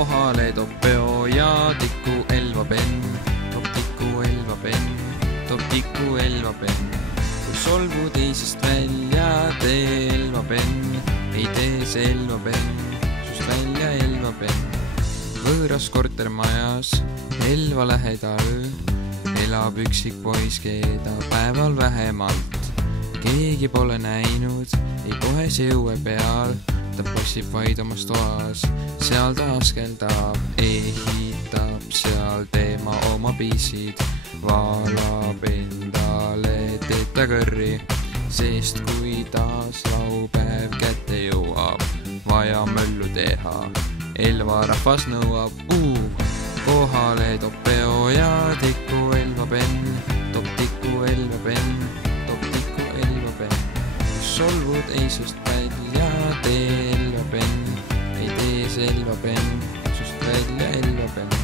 kohale toob peo ja tiku elvapenn, toob tiku elvapenn, toob tiku elvapenn. Kui solvu teisest välja, tee elvapenn, ei tee see elvapenn, sust välja elvapenn. Võõras kortermajas, Elva lähedal, elab üksik poiss, keda päeval vähemalt keegi pole näinud, ei kohe see õue peal, ta passib vaid omas toas, seal ta askeldab, ehitab, seal tema oma pissid, valab endale teeta kõrri, sest kui taas laupäev kätte jõuab, vaja möllu teha, Elva rahvas nõuab, kohale toob peo ja tiku elvapenn, toob tiku elvapenn, toob tiku elvapenn. Solvud ei sust välja, tee elvapenn, ei tee see elvapenn, sust välja elvapenn.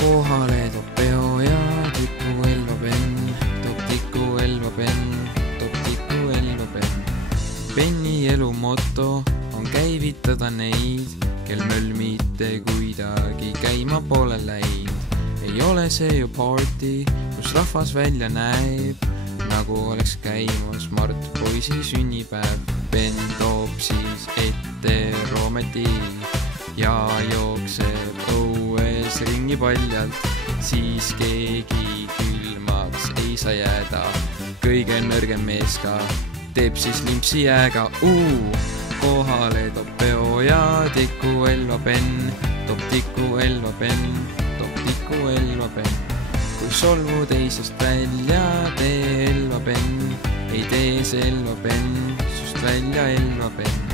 Kohale toob peo ja tiku elvapenn, toob tiku elvapenn, toob tiku elvapenn. Penni elu moto on käivitada neid, kel möll mitte kuidagi käima pole läinud. Ei ole see ju party, kus rahvas välja näeb, nagu oleks käimas Mart poisi sünnipäev. Penn toob siis ette roometi ja jookseb õues ringi paljalt, siis keegi külmaks ei saa jääda. Kõige nõrgem mees ka teeb siis limpsi jääga. Kohale toob peo ja tiku elvapenn, toob tiku elvapenn, toob tiku elvapenn. Kui solvu teisest välja, tee elvapenn, ei tee see elvapenn, sust välja elvapenn.